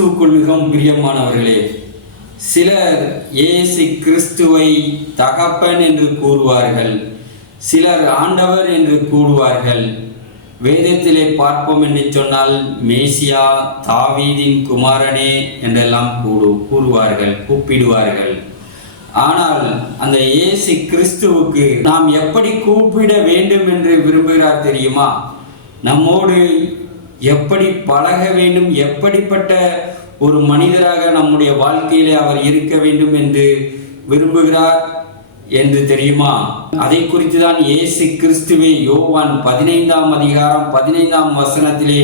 கிறிஸ்துவுக்குள் மிகவும் பிரியமானவர்களே, சிலர் இயேசு கிறிஸ்துவை தகப்பன் என்று கூறுவார்கள், சிலர் ஆண்டவர் என்று கூறுவார்கள். வேதத்திலே பார்ப்போம் என்று சொன்னால் மேசியா, தாவீதின் குமாரனே என்றெல்லாம் கூறுவார்கள், கூப்பிடுவார்கள். ஆனால் அந்த இயேசு கிறிஸ்துவுக்கு நாம் எப்படி கூப்பிட வேண்டும் என்று விரும்புகிறார் தெரியுமா? நம்மோடு எப்படி பழக வேண்டும், எப்படிப்பட்ட ஒரு மனிதராக நம்முடைய வாழ்க்கையிலே அவர் இருக்க வேண்டும் என்று விரும்புகிறார் என்று தெரியுமா? அதை குறித்து தான் இயேசு கிறிஸ்துவே யோவான் 15ஆம் அதிகாரம் 15ஆம் வசனத்திலே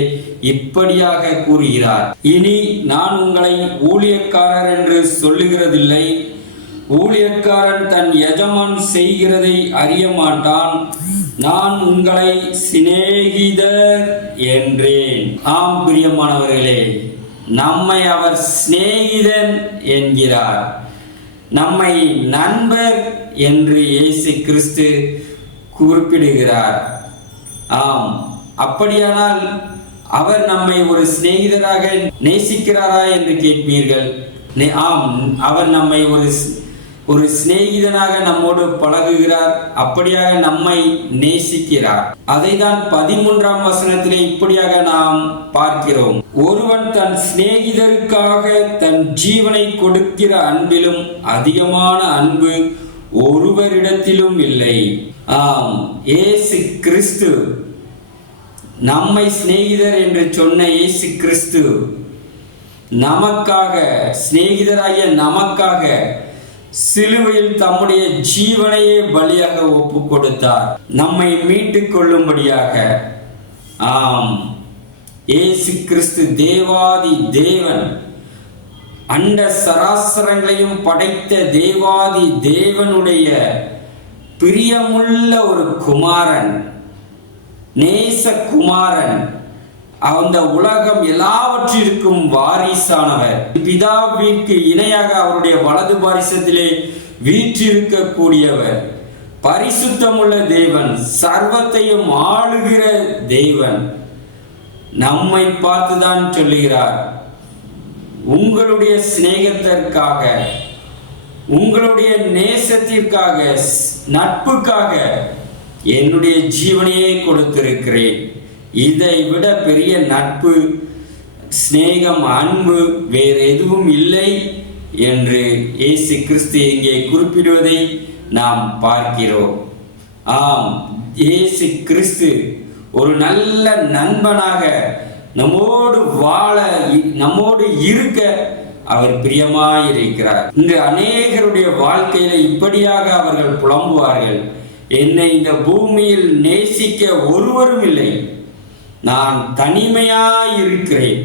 இப்படியாக கூறுகிறார், இனி நான் உங்களை ஊழியக்காரர் என்று சொல்லுகிறதில்லை, ஊழியக்காரன் தன் எஜமான் செய்கிறதை அறிய மாட்டான், நான் உங்களை சிநேகிதர் என்றேன். ஆம் பிரியமானவர்களே, நம்மை அவர் சிநேகிதன் என்கிறார், நம்மை நண்பர் என்று இயேசு கிறிஸ்து குறிப்பிடுகிறார். ஆம், அப்படியானால் அவர் நம்மை ஒரு சிநேகிதராக நேசிக்கிறாரா என்று கேட்பீர்கள். ஆம், அவர் நம்மை ஒரு சிநேகிதனாக நம்மோடு பழகுகிறார், அப்படியாக நம்மை நேசிக்கிறார். அதை தான் 13ஆம் வசனத்திலே இப்படியாக நாம் பார்க்கிறோம், ஒருவன் தன் சிநேகிதருக்காக தன் ஜீவனை கொடுக்கிற அன்பிலும் அதிகமான அன்பு ஒருவரிடத்திலும் இல்லை. ஆம், இயேசு கிறிஸ்து நம்மை சிநேகிதர் என்று சொன்ன இயேசு கிறிஸ்து நமக்காக, சிநேகிதராகிய நமக்காக சிலுவையில் தம்முடைய ஜீவனையே பலியாக ஒப்பு கொடுத்தார், நம்மை மீட்டுக் கொள்ளும்படியாக. ஆம், இயேசு கிறிஸ்து தேவாதி தேவன், அண்ட சராசரங்களையும் படைத்த தேவாதி தேவனுடைய பிரியமுள்ள ஒரு குமாரன், நேச குமாரன், அந்த உலகம் எல்லாவற்றிற்கும் வாரிசானவர், பிதாவிற்கு இணையாக அவருடைய வலது பாரிசத்திலே வீற்றிருக்கக்கூடியவர், பரிசுத்தமுள்ள தேவன், சர்வத்தையும் ஆளுகிற தேவன் நம்மை பார்த்துதான் சொல்லுகிறார், உங்களுடைய சிநேகத்திற்காக, உங்களுடைய நேசத்திற்காக, நட்புக்காக என்னுடைய ஜீவனையே கொடுத்திருக்கிறேன். இதை விட பெரிய நட்பு, சிநேகம், அன்பு வேறு எதுவும் இல்லை என்று இயேசு கிறிஸ்து இங்கே குறிப்பிடுவதை நாம் பார்க்கிறோம். ஆம், இயேசு கிறிஸ்து ஒரு நல்ல நண்பனாக நம்மோடு வாழ, நம்மோடு இருக்க அவர் பிரியமாயிருக்கிறார். இன்று அநேகருடைய வாழ்க்கையில இப்படியாக அவர்கள் புலம்புவார்கள், என்னை இந்த பூமியில் நேசிக்க ஒருவரும் இல்லை, நான் தனிமையாயிருக்கிறேன்,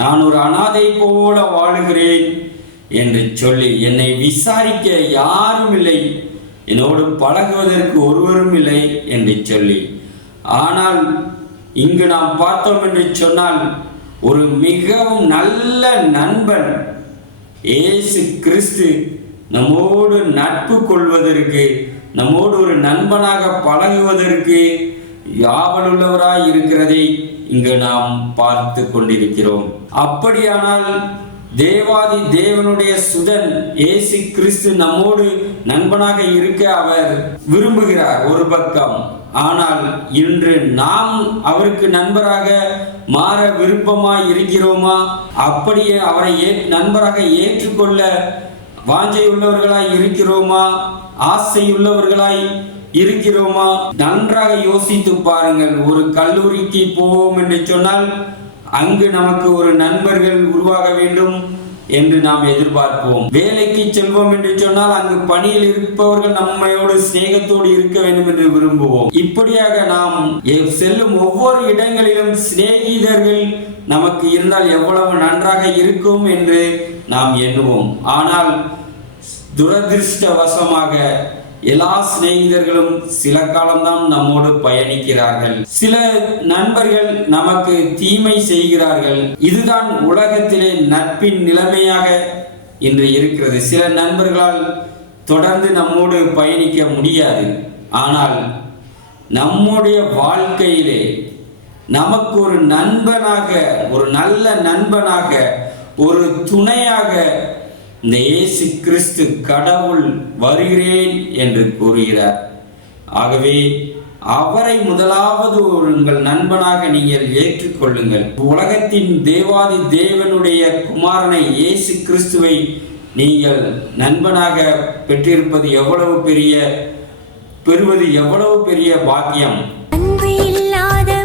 நான் ஒரு அனாதை போல வாழுகிறேன் என்று சொல்லி, என்னை விசாரிக்க யாரும் இல்லை, என்னோடு பழகுவதற்கு ஒருவரும் இல்லை என்று சொல்லி. ஆனால் இங்கு நாம் பார்த்தோம் என்று சொன்னால், ஒரு மிகவும் நல்ல நண்பன் இயேசு கிறிஸ்து நம்மோடு நட்பு கொள்வதற்கு, நம்மோடு ஒரு நண்பனாக பழகுவதற்கு ஆவலுள்ளவராய் இருக்கிறதை இங்கு நாம் பார்த்து கொண்டிருக்கிறோம். அப்படியானால் தேவாதி தேவனுடைய சுதன் இயேசு கிறிஸ்து நம்மோடு நண்பனாக இருக்க அவர் விரும்புகிறார் ஒரு பக்கம். ஆனால் இன்று நாம் அவருக்கு நண்பராக மாற விருப்பமாய் இருக்கிறோமா? அப்படியே அவரை நண்பராக ஏற்றுக்கொள்ள வாஞ்சை உள்ளவர்களாய் இருக்கிறோமா? ஆசை உள்ளவர்களாய் இருக்கிறோமா? நன்றாக யோசித்து பாருங்கள். ஒரு கல்லூரிக்கு போவோம் என்று சொன்னால் அங்கு நமக்கு ஒரு நண்பர்கள் உருவாக வேண்டும் என்று நாம் எதிர்பார்ப்போம். வேலைக்கு செல்வோம் என்று சொன்னால் அங்கு பணியில் இருப்பவர்கள் நம்மையோடு சிநேகத்தோடு இருக்க வேண்டும் என்று விரும்புவோம். இப்படியாக நாம் செல்லும் ஒவ்வொரு இடங்களிலும் சிநேகிதர்கள் நமக்கு இருந்தால் எவ்வளவு நன்றாக இருக்கும் என்று நாம் எண்ணுவோம். ஆனால் துரதிருஷ்டவசமாக எல்லா சிநேகிதர்களும் சில காலம்தான் நம்மோடு பயணிக்கிறார்கள். சில நண்பர்கள் நமக்கு தீமை செய்கிறார்கள். இதுதான் உலகத்திலே நட்பின் நிலைமையாக இன்று இருக்கிறது. சில நண்பர்களால் தொடர்ந்து நம்மோடு பயணிக்க முடியாது. ஆனால் நம்முடைய வாழ்க்கையிலே நமக்கு ஒரு நண்பனாக, ஒரு நல்ல நண்பனாக, ஒரு துணையாக இந்த இயேசு கிறிஸ்து கடவுள் வருகிறேன் என்று கூறுகிறார். ஆகவே அவரை முதலாவது உங்கள் நண்பனாக நீங்கள் ஏற்றுக்கொள்ளுங்கள். உலகத்தின் தேவாதி தேவனுடைய குமாரனை இயேசு கிறிஸ்துவை நீங்கள் நண்பனாக பெறுவது எவ்வளவு பெரிய பாக்கியம். அன்பு இல்லாத